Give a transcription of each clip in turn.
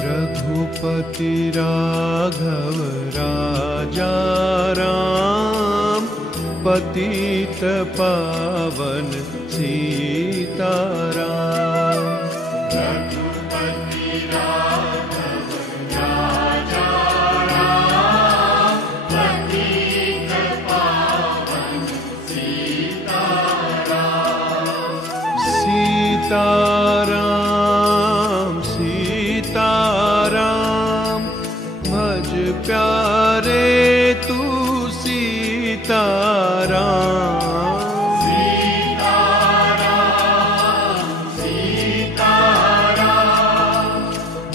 रघुपति राघव राजा राम, पतित पावन सीताराम। रघुपति राघव राजा राम, पतित पावन सीताराम। सीताराम सीताराम, भज प्यारे तू सीताराम। सीताराम सीताराम,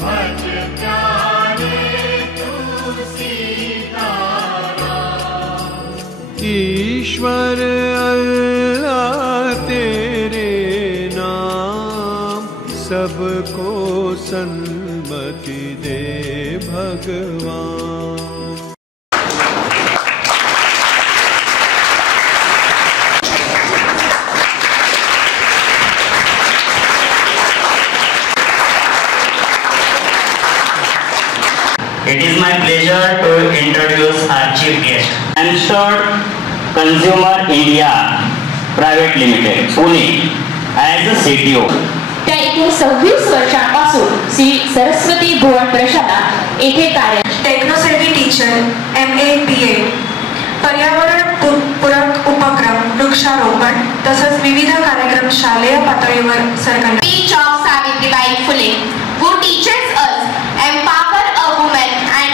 भज प्यारे तू सीताराम। ईश्वर अल्लाह तेरे नाम, सबको सन्मति दे भगवान। It is my pleasure to introduce our chief guest. Answered Consumer India Private Limited, Pune, as the CTO. त्या एकूण 26 वर्षांपासून श्री सरस्वती भुवन प्रशाला येथे कार्य. टेक्नोसेवी टीचर MA PA, पर्यावरण पूरक उपक्रम, वृक्षारोपण तसंच विविध कार्यक्रम शालेय पातळीवर सरकार. Speech of Savitribai Phule, who teaches us empower a woman and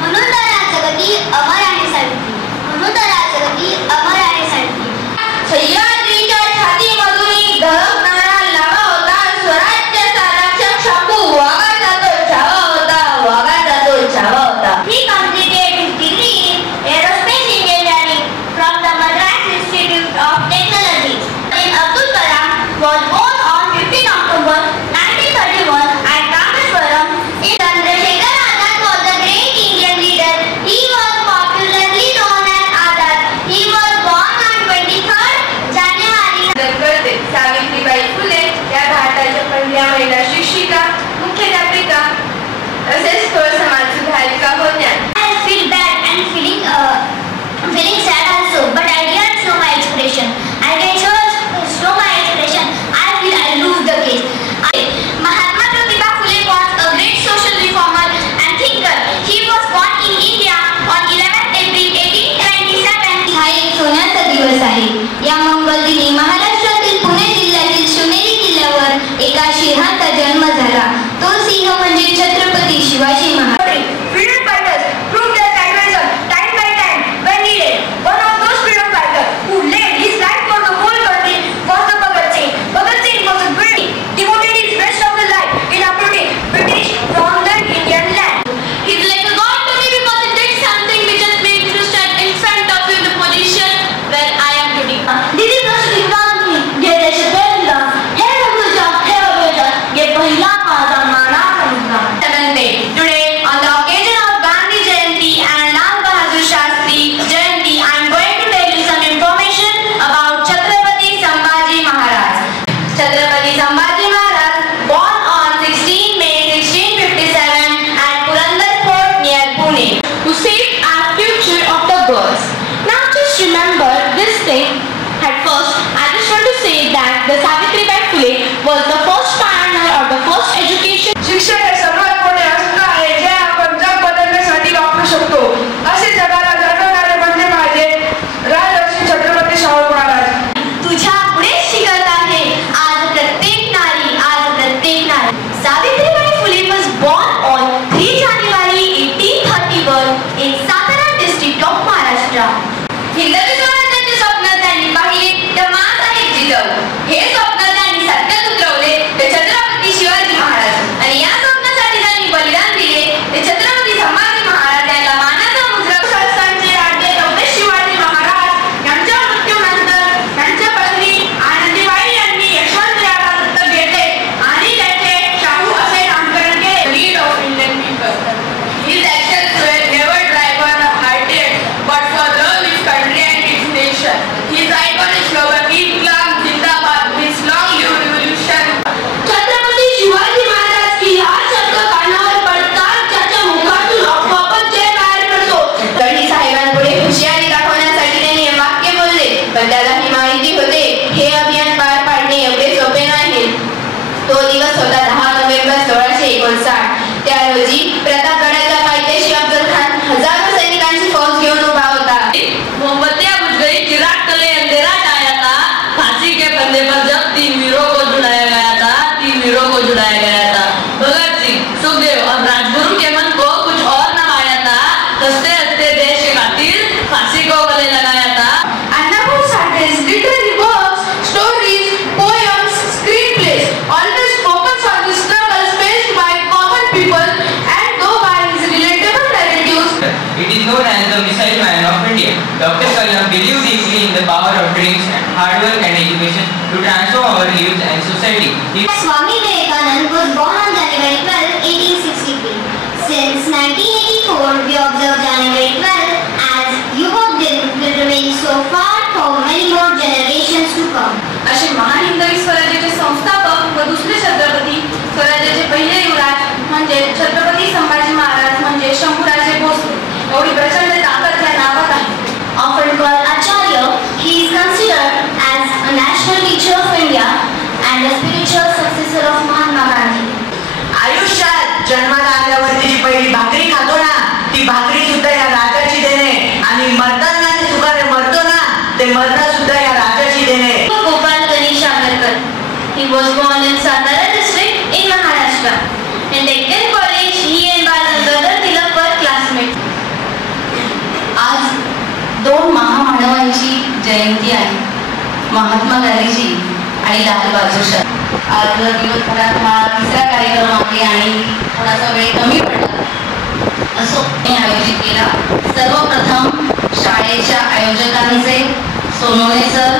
म्हणून तर राजगती अमर आणि सावित्री, म्हणून तर राजगती अमर आणि सावित्री. सह्याद्रीच्या छातीमधून एक धडकणारा लावा होता. स्वराज्याचा रक्षक शंभू वाघाचा तो छावा होता, वाघाचा तो छावा होता. He completed his degree in aerospace engineering from the Madras Institute of Technology. Abdul Kalam was born on 15 October 1931 at Rameswaram. Chandrasekhar Azad was a great Indian leader. He was popularly known as Azad. He was born on 23rd January. करते सावित्रीबाई फुले या भारताच्या पहिल्या महिला शिक्षिका, मुख्याध्यापिका तसेच थोर समाज सुधारिका होत्या. I feel bad and feeling sad also, but I can't show my expression. I can show my expression. I feel I lose the case. Mahatma Jyotiba Phule was a great social reformer and thinker. He was born in India on 11 April 1827. हा एक सोन्याचा दिवस आहे. या मंगल दिनी महाराष्ट्रातील पुणे जिल्ह्यातील शिवनेरी किल्ल्यावर एका सिंहाचा जन्म झाला. तो सिंह म्हणजे Chhatrapati Shivaji Maharaj. Freedom fighters proved their heroism time by time when needed. One of those freedom fighters dreams, hard work and education to transform our youth and society. Swami Vivekananda was born on January 12, 1863. Since 1984, we observe January 12 as Yuva Din will remain so far for many more generations to come. असे महान हिंदवी स्वराज्याचे संस्थापक व दुसरे छत्रपती स्वराज्याचे पहिले युवराज म्हणजे छत्रपती संभाजी महाराज म्हणजे शंभूराजे भोसले एवढी प्रचंड ताकद या नावात आहे. Often called Acharya, he is considered as a national teacher of India and a spiritual successor of Mahatma Gandhi. आयुष्यात जन्माला आल्यावरती जी पहिली भाकरी खातो ना ती भाकरी सुद्धा या राजाची देणे आणि मरताना जे सुखाने मरतो ना ते मरण सुद्धा या राजाची देणे. Gopal Ganesh Agarkar. He was born in Satara district in Maharashtra. In Deccan College, he and Bal Gangadhar Tilak were classmates. आज दोन महामानवांची जयंती आहे, महात्मा गांधीजी आणि लाल बहादूर शास्त्री. आज दिवसभरात हा तिसरा कार्यक्रम आहे आणि थोडासा वेळ कमी पडला असो आयोजित केला. सर्वप्रथम शाळेच्या आयोजकांचे सोनवणे सर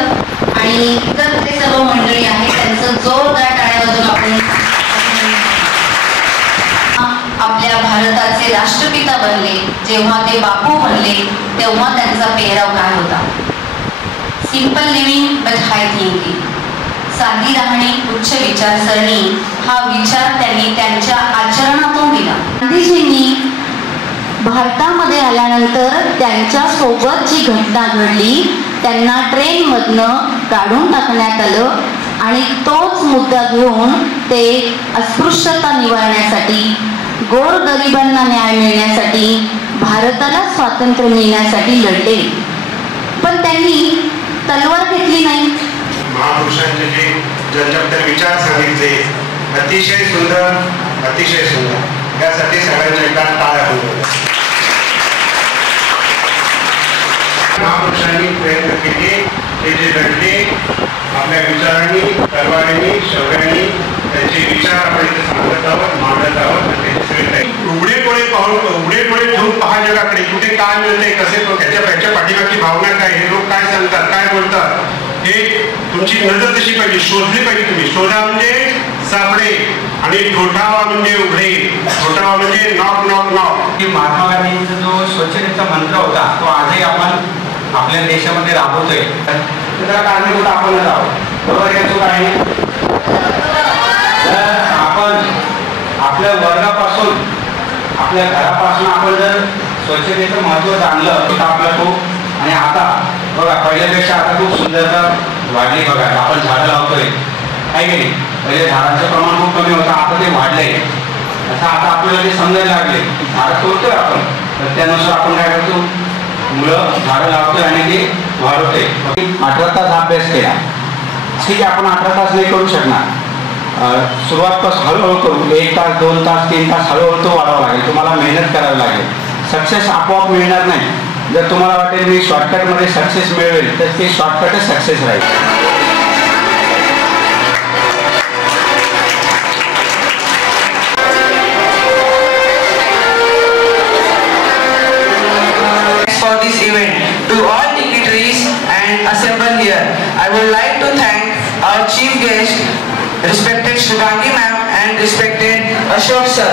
आणि इतर ते सर्व मंडळी आहेत त्यांचं जोरदार टाळ्या वाजवून आपण आपल्या भारताचे राष्ट्रपिता बनले. जेव्हा ते बापू बनले तेव्हा त्यांचा पेहराव काय होता? Simple living but high thinking. साधी राहणे, उच्च विचारसरणी हा विचार त्यांनी त्यांच्या आचरणातून दिला. गांधीजींनी भारतामध्ये आल्यानंतर त्यांच्या सोबत जी घटना घडली त्यांना ट्रेनमधनं काढून टाकण्यात आलं आणि तोच मुद्दा घेऊन ते अस्पृश्यता निवारण्यासाठी, गोरगरिबांना न्याय मिळण्यासाठी, भारताला स्वातंत्र्य मिळण्यासाठी लढले. पण त्यांनी तलवार घेतली नाही. महापुरुषांचे जे जनजगत विचार सांगितले अतिशय सुंदर, अतिशय सुंदर. त्यासाठी सगळ्यांच्या एका टाळ्या होत्या. महापुरुषांनी प्रयत्न केले, ते जे लढले आपल्या विचारांनी, तलवारींनी, शौर्याने त्यांचे विचार आपण इथे सांगत आहोत, मांडत आहोत. उघडे डोळे पाहून, उघडे डोळे ठेवून पहा जगाकडे, कुठे काय मिळते, कसे त्याच्या पाठीमागची भावना काय, हे लोक काय सांगतात, काय बोलतात, हे तुमची नजर तशी पाहिजे, शोधली पाहिजे तुम्ही. शोधा म्हणजे सापडे आणि ठोठावा म्हणजे उघडे, ठोठावा म्हणजे नॉक नॉक नॉक. की महात्मा गांधींचा जो स्वच्छतेचा मंत्र होता तो आजही आपण आपल्या देशामध्ये राबवतोय. त्याला कारणीभूत आपणच आहोत. बरोबर आहे चूक आहे? आपण आपल्या वर्गापासून, आपल्या घरापासून आपण जर स्वच्छतेचं महत्त्व जाणलं तर आपला खूप. आणि आता बघा पहिल्यापेक्षा आता खूप सुंदरता वाढली. बघा आपण झाडं लावतोय आहे की नाही. पहिले झाडांचं प्रमाण खूप कमी होतं, आता ते वाढलंय. असं आता आपल्याला ते समजायला लागले. झाडं तोडतोय आपण, तर त्यानुसार आपण काय करतो, मुलं झाडं लावतोय आणि ते वाढवतोय. 18 तास अभ्यास केला, ठीक आहे. आपण 18 तास नाही करू शकणार. सुरुवातपासून हळूहळू करू, 1 तास 2 तास 3 तास हळूहळू तो वाढवावा लागेल. तुम्हाला मेहनत करावी लागेल. सक्सेस आपोआप मिळणार नाही. जर तुम्हाला वाटेल मी शॉर्टकटमध्ये सक्सेस मिळवेल तर ते शॉर्टकटच सक्सेस राहील. For this event, to all dignitaries and assembled here, I would like to thank our chief guest, respected Shubhangi ma'am and respected Ashok sir.